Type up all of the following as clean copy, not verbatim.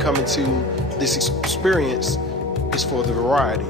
coming to this experience is for the variety.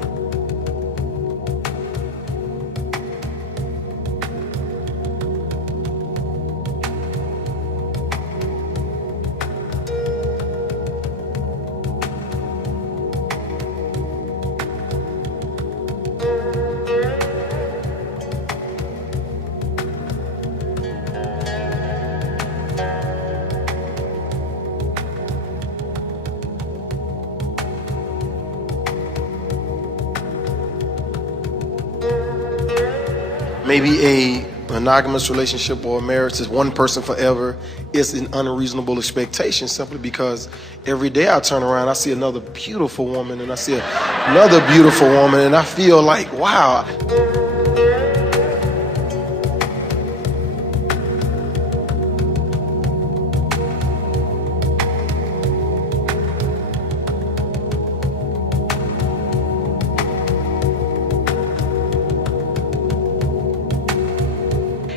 Maybe a monogamous relationship or a marriage is one person forever is an unreasonable expectation, simply because every day I turn around, I see another beautiful woman, and I see another beautiful woman, and I feel like, wow.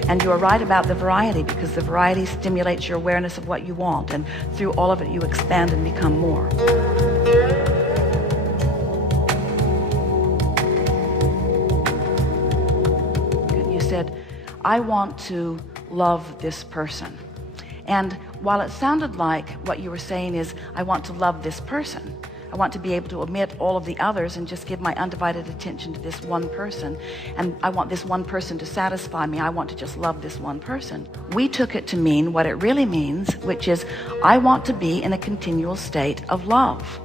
And you are right about the variety, because the variety stimulates your awareness of what you want, and through all of it you expand and become more. You said, I want to love this person. And while it sounded like what you were saying is, I want to love this person, I want to be able to omit all of the others and just give my undivided attention to this one person. And I want this one person to satisfy me. I want to just love this one person. We took it to mean what it really means, which is, I want to be in a continual state of love.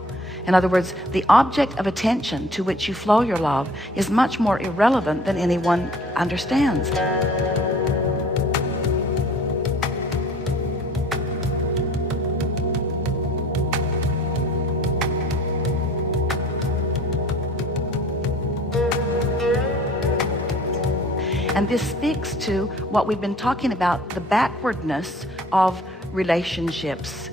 In other words, the object of attention to which you flow your love is much more irrelevant than anyone understands. And this speaks to what we've been talking about, the backwardness of relationships,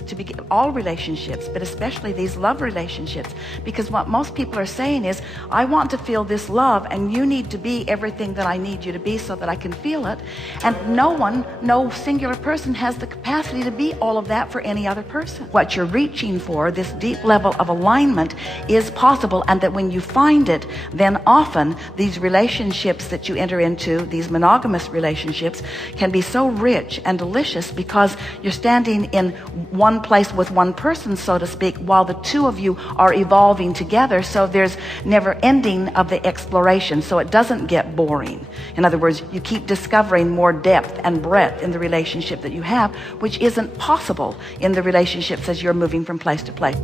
all relationships, but especially these love relationships. Because what most people are saying is, I want to feel this love, and you need to be everything that I need you to be so that I can feel it. And no singular person has the capacity to be all of that for any other person. What you're reaching for, this deep level of alignment, is possible, and that when you find it, then often these relationships that you enter into, these monogamous relationships, can be so rich and delicious because you're standing in one place with one person, so to speak, while the two of you are evolving together. So there's never ending of the exploration, so it doesn't get boring. In other words, you keep discovering more depth and breadth in the relationship that you have, which isn't possible in the relationships as you're moving from place to place.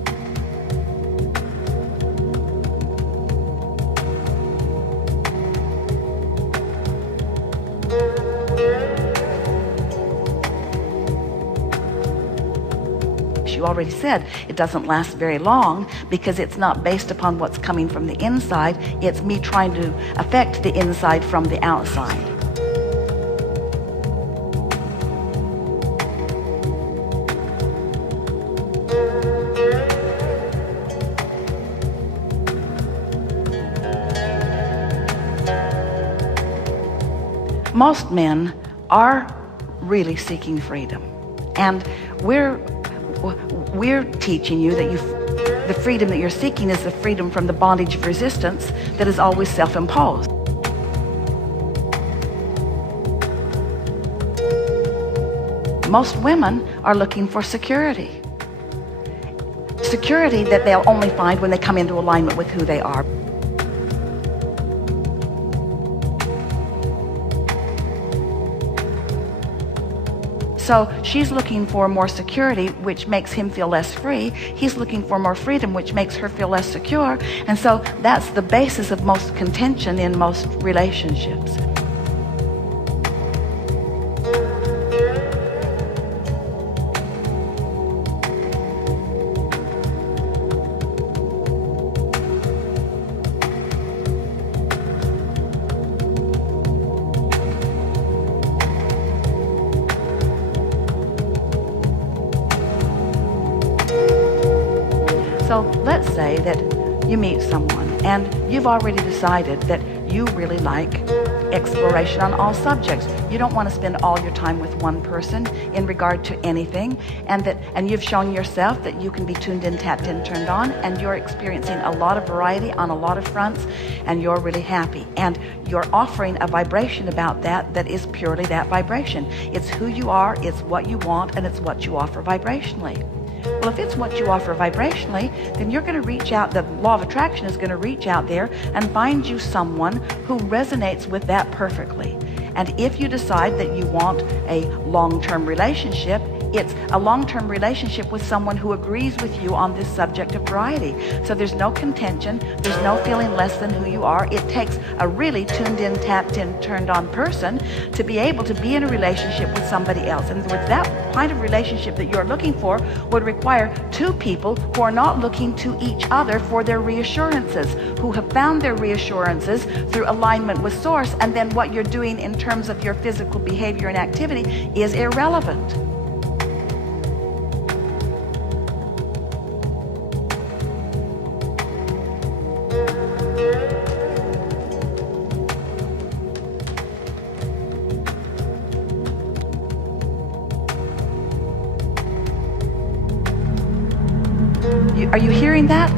You already said it doesn't last very long, because it's not based upon what's coming from the inside. It's me trying to affect the inside from the outside. Most men are really seeking freedom, and we're teaching you that the freedom that you're seeking is the freedom from the bondage of resistance that is always self-imposed. Most women are looking for security. Security that they'll only find when they come into alignment with who they are. So she's looking for more security, which makes him feel less free. He's looking for more freedom, which makes her feel less secure. And so that's the basis of most contention in most relationships. So let's say that you meet someone and you've already decided that you really like exploration on all subjects. You don't want to spend all your time with one person in regard to anything, and you've shown yourself that you can be tuned in, tapped in, turned on, and you're experiencing a lot of variety on a lot of fronts, and you're really happy. And you're offering a vibration about that is purely that vibration. It's who you are, it's what you want, and it's what you offer vibrationally. Well, if it's what you offer vibrationally, then you're going to reach out, the law of attraction is going to reach out there and find you someone who resonates with that perfectly. And if you decide that you want a long-term relationship, it's a long-term relationship with someone who agrees with you on this subject of variety. So there's no contention, there's no feeling less than who you are. It takes a really tuned in, tapped in, turned on person to be able to be in a relationship with somebody else. In other words, that kind of relationship that you're looking for would require two people who are not looking to each other for their reassurances, who have found their reassurances through alignment with source, and then what you're doing in terms of your physical behavior and activity is irrelevant. Are you hearing that?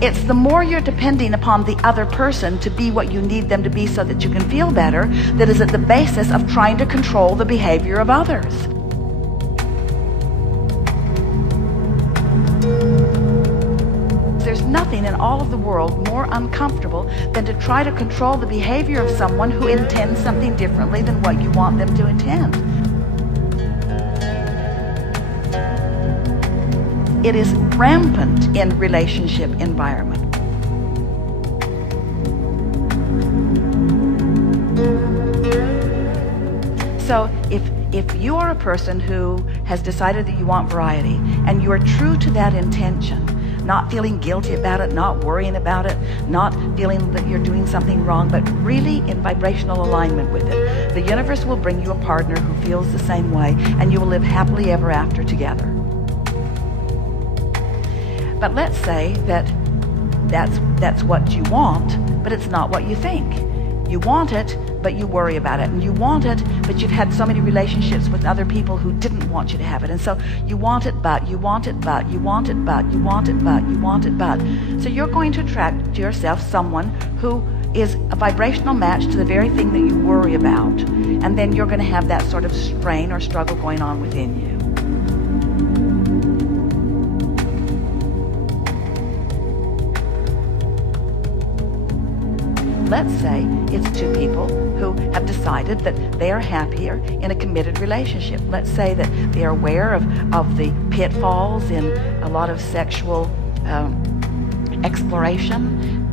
It's the more you're depending upon the other person to be what you need them to be so that you can feel better, that is at the basis of trying to control the behavior of others. There's nothing in all of the world more uncomfortable than to try to control the behavior of someone who intends something differently than what you want them to intend. It is rampant in relationship environment. So if you are a person who has decided that you want variety and you are true to that intention, not feeling guilty about it, not worrying about it, not feeling that you're doing something wrong, but really in vibrational alignment with it, the universe will bring you a partner who feels the same way, and you will live happily ever after together. But let's say that that's what you want, but it's not what you think. You want it, but you worry about it. And you want it, but you've had so many relationships with other people who didn't want you to have it. And so you want it, but you want it, but you want it, but you want it, but you want it, but. So you're going to attract to yourself someone who is a vibrational match to the very thing that you worry about. And then you're going to have that sort of strain or struggle going on within you. Let's say it's two people who have decided that they are happier in a committed relationship. Let's say that they are aware of the pitfalls in a lot of sexual exploration.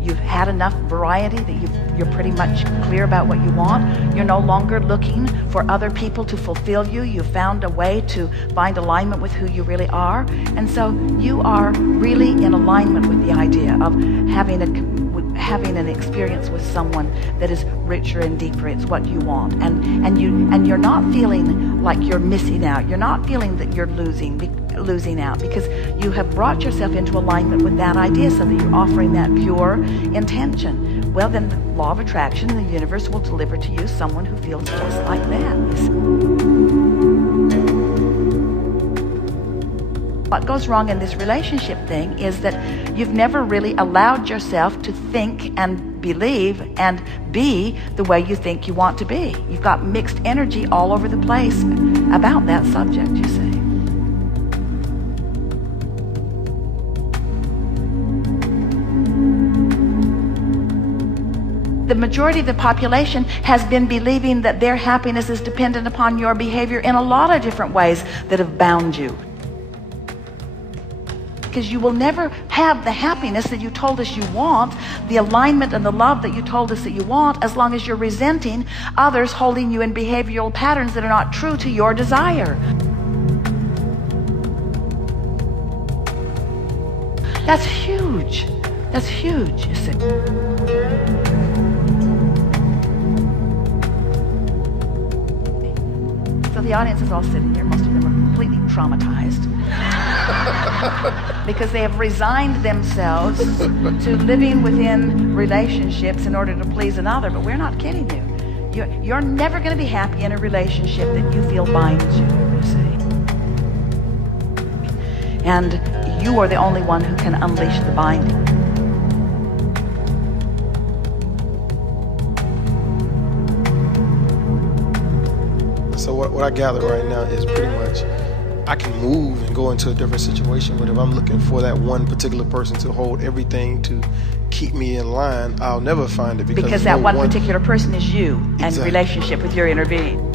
You've had enough variety that you're pretty much clear about what you want. You're no longer looking for other people to fulfill you. You've found a way to find alignment with who you really are. And so you are really in alignment with the idea of having an experience with someone that is richer and deeper. It's what you want. And you're not feeling like you're missing out. You're not feeling that you're losing out, because you have brought yourself into alignment with that idea, so that you're offering that pure intention. Well, then the law of attraction in the universe will deliver to you someone who feels just like that. What goes wrong in this relationship thing is that you've never really allowed yourself to think and believe and be the way you think you want to be. You've got mixed energy all over the place about that subject, you see. The majority of the population has been believing that their happiness is dependent upon your behavior in a lot of different ways that have bound you. Because you will never have the happiness that you told us you want, the alignment and the love that you told us that you want, as long as you're resenting others holding you in behavioral patterns that are not true to your desire. That's huge. That's huge, you see. So the audience is all sitting here. Most of them are completely traumatized. Because they have resigned themselves to living within relationships in order to please another. But we're not kidding you. You're never going to be happy in a relationship that you feel binds you see. And you are the only one who can unleash the binding. So what I gather right now is pretty much I can move and go into a different situation, but if I'm looking for that one particular person to hold everything to keep me in line, I'll never find it, because that one particular person is you and relationship with your inner being.